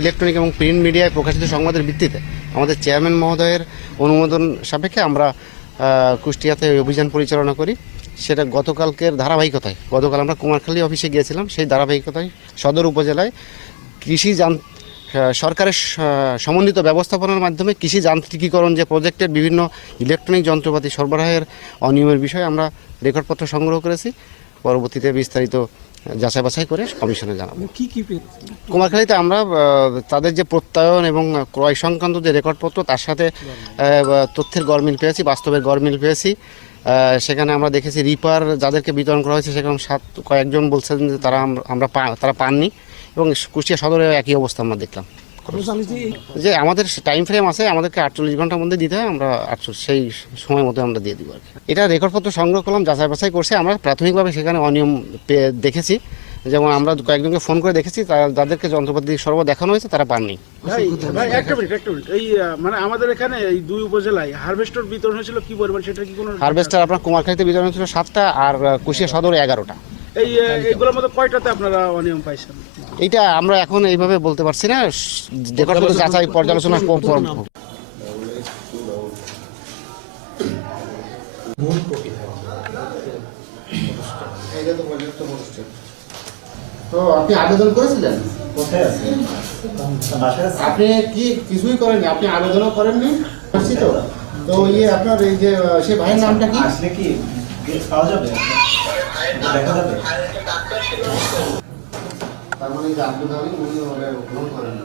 Electronic এবং print মিডিয়ায় প্রকাশিত সংবাদের ভিত্তিতে আমাদের চেয়ারম্যান মহোদয়ের অনুমোদন সাপেক্ষে আমরা কুষ্টিয়াতে অভিযান পরিচালনা করি। সেটা গতকালকের ধারাবাহিকতায়, গতকাল আমরা কুমারখালী অফিসে গিয়েছিলাম, সেই ধারাবাহিকতায় সদর উপজেলায় সরকারের সমন্বিত ব্যবস্থাপনার মাধ্যমে কৃষি যান্ত্রিকীকরণ যে প্রজেক্টের বিভিন্ন ইলেকট্রনিক যন্ত্রপাতি সরবরাহের অনিয়মের বিষয়ে আমরা রেকর্ডপত্র সংগ্রহ করেছি। পরবর্তীতে বিস্তারিত যাচাই বাছাই করে কমিশনে জানাবো। কুমারখালীতে আমরা তাদের যে প্রত্যয়ন এবং ক্রয় সংক্রান্ত যে রেকর্ডপত্র, তার সাথে তথ্যের গরমিল পেয়েছি, বাস্তবের গরমিল পেয়েছি। সেখানে আমরা দেখেছি রিপার যাদেরকে বিতরণ করা হয়েছে সেখানে কয়েকজন বলছেন যে তারা পাননি, এবং কুষ্টিয়া সদরে একই অবস্থা আমরা দেখলাম। যে আমাদের টাইম ফ্রেম আছে, আমাদেরকে 48 ঘন্টার মধ্যে দিতে হয়, আমরা সেই সময় মতো আমরা দিয়ে দিব আর কি। এটা রেকর্ডপত্র সংগ্রহ করলাম, যাচাই বাছাই করছে। আমরা প্রাথমিকভাবে সেখানে অনিয়ম দেখেছি, যেমন আমরা কয়েকজনকে ফোন করে দেখেছি, যাদেরকে যন্ত্রপাতি সরবরাহ দেখানো হয়েছে তারা পাননি। একটা মিনিট এই মানে আমাদের এখানে এই দুই উপজেলায় হারভেস্টার বিতরণ হয়েছিল, কি বলবেন সেটা কি কোনো? হারভেস্টার আপনার কুমারখালীতে বিতরণ হয়েছিল 7টা, আর কুষ্টিয়া সদরে 11টা। এইগুলোর মধ্যে কয়টাতে আপনারা অনিয়ম পাইছেন? এইটা আমরা এখন এইভাবে বলতে পারছি না, রেকর্ডপত্র যাচাই পর্যালোচনা তো আপনি আবেদন করেছিলেন? আপনি কি কিছুই করেননি? আপনি আবেদনও করেননি? তো তো আপনার এই যে সে ভাইয়ের নামটা কি? আসলে কি পাওয়া যাবে, দেখা যাবে? তার মানে যে আব্দুল আলী উনি গ্রহণ করেন না।